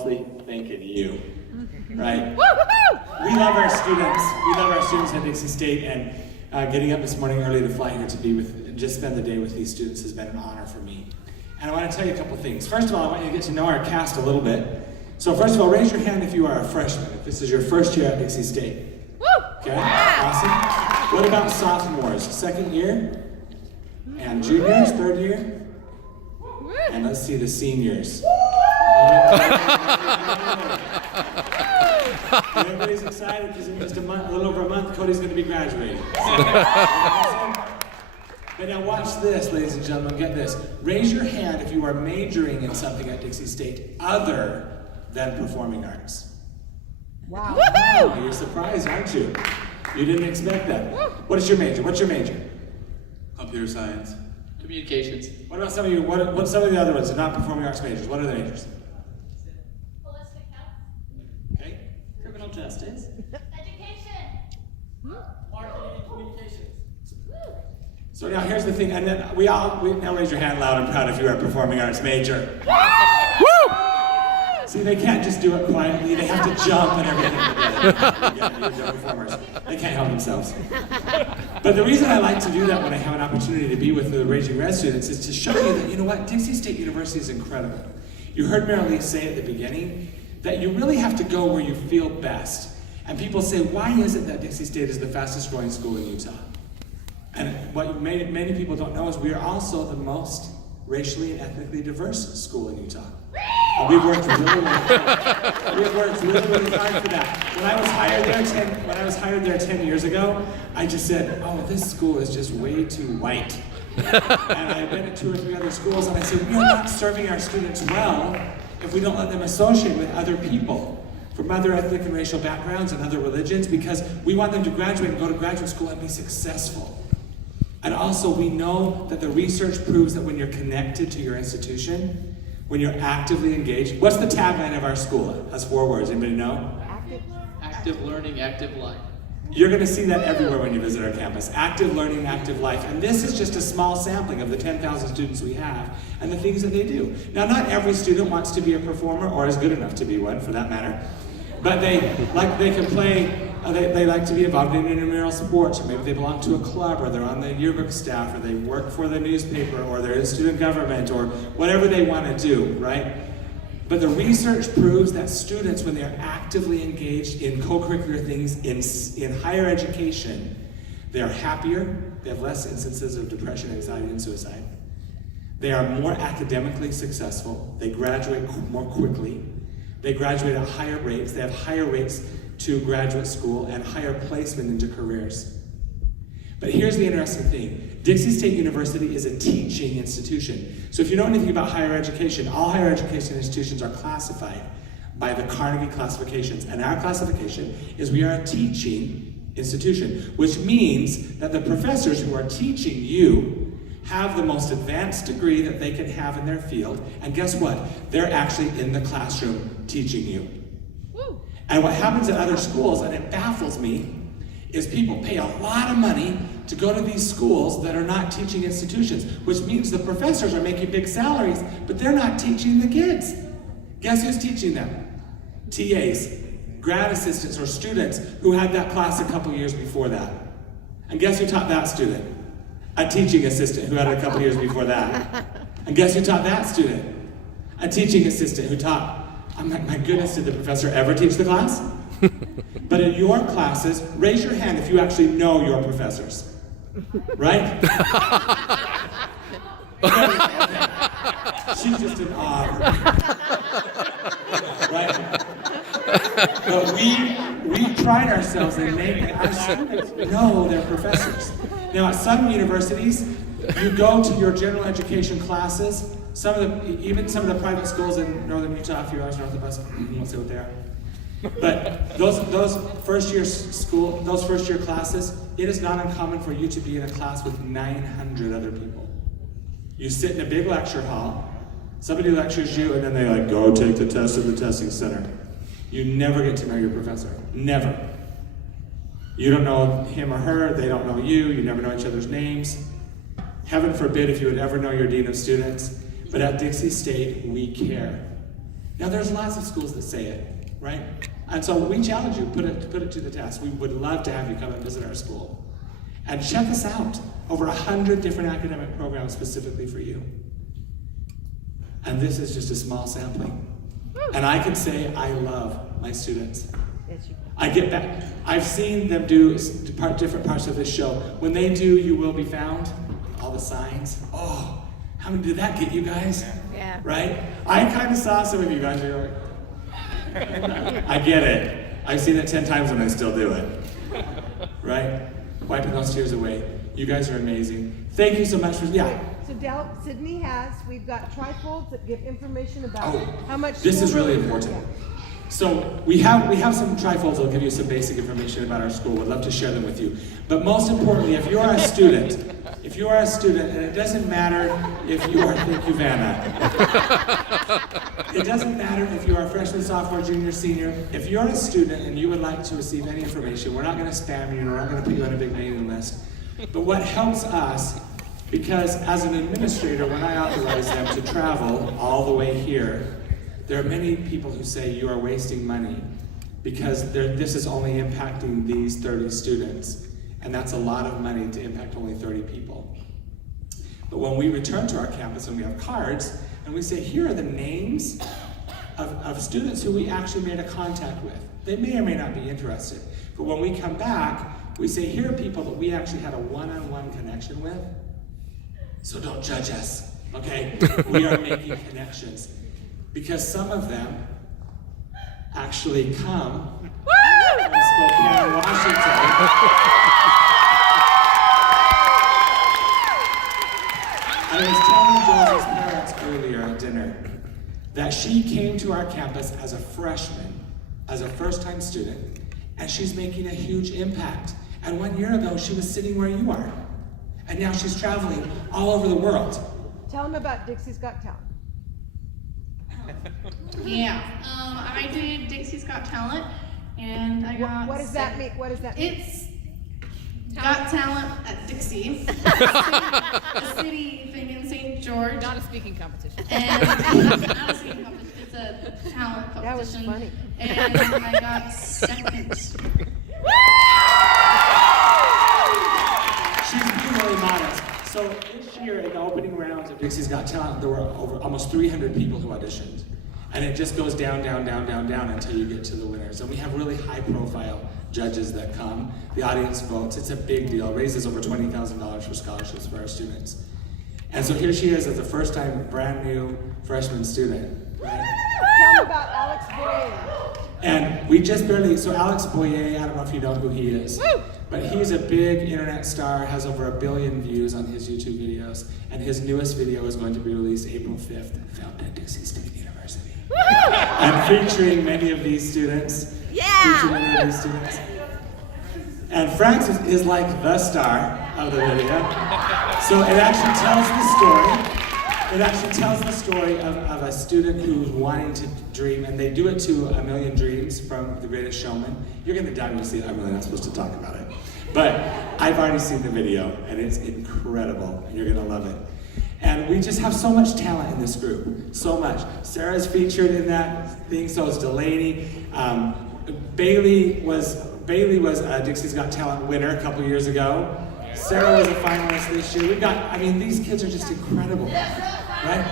mostly thanking you, right? We love our students. We love our students at Dixie State, and getting up this morning early to fly here to be with, just spend the day with these students has been an honor for me. And I want to tell you a couple things. First of all, I want you to get to know our cast a little bit. So first of all, raise your hand if you are a freshman, if this is your first year at Dixie State. Okay, awesome. What about sophomores? Second year? And juniors, third year? And let's see the seniors. Everybody's excited because in just a little over a month, Cody's going to be graduating. But now watch this, ladies and gentlemen, get this. Raise your hand if you are majoring in something at Dixie State other than performing arts. Wow. Oh, you're surprised, aren't you? You didn't expect that. What is your major? What's your major? Computer science. Communications. What about some of you? What some of the other ones are not performing arts majors? What are the majors? Holistic health. Okay. Criminal justice. Education. Marketing and communications. So now here's the thing, and then now raise your hand loud and proud if you are a performing arts major. See, they can't just do it quietly, they have to jump and everything. Yeah, they're performers. They can't help themselves. But the reason I like to do that when I have an opportunity to be with the Raging Red students is to show you that, you know what, Dixie State University is incredible. You heard Marilee say at the beginning that you really have to go where you feel best. And people say, why is it that Dixie State is the fastest growing school in Utah? And what many people don't know is we are also the most racially and ethnically diverse school in Utah. And we've worked really hard. We've worked really hard for that. When I was hired there 10 years ago, I just said, oh, this school is just way too white. And I've been at 2 or 3 other schools, and I said, we are not serving our students well if we don't let them associate with other people from other ethnic and racial backgrounds and other religions, because we want them to graduate and go to graduate school and be successful. And also, we know that the research proves that when you're connected to your institution, when you're actively engaged, what's the tagline of our school? It has 4 words. Anybody know? Active learning, active life. You're going to see that everywhere when you visit our campus. Active learning, active life. And this is just a small sampling of the 10,000 students we have and the things that they do. Now, not every student wants to be a performer or is good enough to be one, for that matter. But they can play. They like to be involved in intramural sports, or maybe they belong to a club, or they're on the yearbook staff, or they work for the newspaper, or they're in student government, or whatever they want to do, right? But the research proves that students, when they're actively engaged in co-curricular things in higher education, they are happier, they have less instances of depression, anxiety, and suicide. They are more academically successful, they graduate more quickly, they graduate at higher rates, they have higher rates to graduate school and higher placement into careers. But here's the interesting thing. Dixie State University is a teaching institution. So if you know anything about higher education, all higher education institutions are classified by the Carnegie classifications. And our classification is we are a teaching institution, which means that the professors who are teaching you have the most advanced degree that they can have in their field. And guess what? They're actually in the classroom teaching you. And what happens at other schools, and it baffles me, is people pay a lot of money to go to these schools that are not teaching institutions, which means the professors are making big salaries, but they're not teaching the kids. Guess who's teaching them? TAs, grad assistants, or students who had that class a couple years before that. And guess who taught that student? A teaching assistant who had it a couple years before that. And guess who taught that student? A teaching assistant who taught. I'm like, my goodness, did the professor ever teach the class? But in your classes, raise your hand if you actually know your professors. Right? She's just in awe. Right? But we pride ourselves in making our students know their professors. Now, at some universities, you go to your general education classes. Even some of the private schools in northern Utah, a few hours north of us, we won't say what they are. But those first year classes, it is not uncommon for you to be in a class with 900 other people. You sit in a big lecture hall, somebody lectures you, and then they go take the test at the testing center. You never get to know your professor. Never. You don't know him or her, they don't know you, you never know each other's names. Heaven forbid if you would ever know your dean of students. But at Dixie State, we care. Now there's lots of schools that say it, right? And so we challenge you, put it to the test. We would love to have you come and visit our school. And check us out. Over 100 different academic programs specifically for you. And this is just a small sampling. And I can say I love my students. I get back. I've seen them do different parts of this show. When they do You Will Be Found, all the signs. Oh, how many did that get you guys? Yeah. Right? I kind of saw some of you guys. You're like, I get it. I've seen it 10 times and I still do it. Right? Wiping those tears away. You guys are amazing. Thank you so much for, yeah. So Sydney we've got trifolds that give information about how much. This is school really really- important. yeah. So we have some trifolds that'll give you some basic information about our school. We'd love to share them with you. But most importantly, if you are a student, and it doesn't matter if you are, thank you, Vanna. It doesn't matter if you are a freshman, sophomore, junior, senior. If you're a student and you would like to receive any information, we're not going to spam you, we're not going to put you on a big mailing list. But what helps us, because as an administrator, when I authorize them to travel all the way here, there are many people who say you are wasting money because this is only impacting these 30 students. And that's a lot of money to impact only 30 people. But when we return to our campus and we have cards, and we say, here are the names of students who we actually made a contact with. They may or may not be interested. But when we come back, we say, here are people that we actually had a one-on-one connection with. So don't judge us, okay? We are making connections. Because some of them actually come from Spokane, Washington. I was telling Josie's parents earlier at dinner that she came to our campus as a freshman, as a first-time student, and she's making a huge impact. And 1 year ago, she was sitting where you are. And now she's traveling all over the world. Tell them about Dixie's Got Talent. Yeah. I did Dixie's Got Talent, and I got. What does that mean? What does that mean? It's Got Talent at Dixie, a city thing in St. George. Not a speaking competition. And not a singing competition, it's a talent competition. That was funny. And I got second. She's being really modest. So this year, in the opening rounds of Dixie's Got Talent, there were almost 300 people who auditioned. And it just goes down, down, down, down, down until you get to the winners. And we have really high-profile judges that come. The audience votes. It's a big deal. It raises over $20,000 for scholarships for our students. And so here she is as a first-time, brand-new freshman student. Right? Tell them about Alex Boyer. And we just barely, so Alex Boyer, I don't know if you know who he is, but he's a big internet star, has over 1 billion views on his YouTube videos, and his newest video is going to be released April 5th, filmed at Dixie State University. And featuring many of these students. Featuring many of these students. And Francis is like the star of the video. So it actually tells the story. It actually tells the story of a student who's wanting to dream, and they do it to A Million Dreams from The Greatest Showman. You're gonna die when you see it. I'm really not supposed to talk about it. But I've already seen the video, and it's incredible, and you're gonna love it. And we just have so much talent in this group, so much. Sarah's featured in that thing, so is Delaney. Bailey was a Dixie's Got Talent winner a couple years ago. Sarah was a finalist this year. These kids are just incredible, right?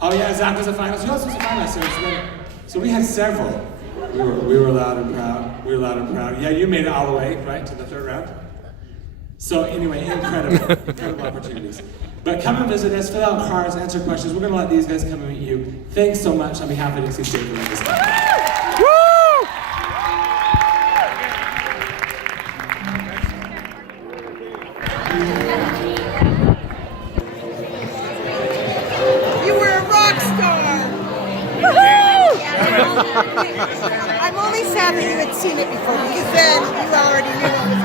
Oh yeah, Zach was a finalist. Who else was a finalist? So we had several. We were loud and proud. We were loud and proud. Yeah, you made it all the way, right, to the third round? So anyway, incredible opportunities. But come and visit us, fill out cards, answer questions. We're gonna let these guys come and meet you. Thanks so much on behalf of Dixie State for this time. You were a rock star! I'm only sad that you had seen it before, because then you already knew what was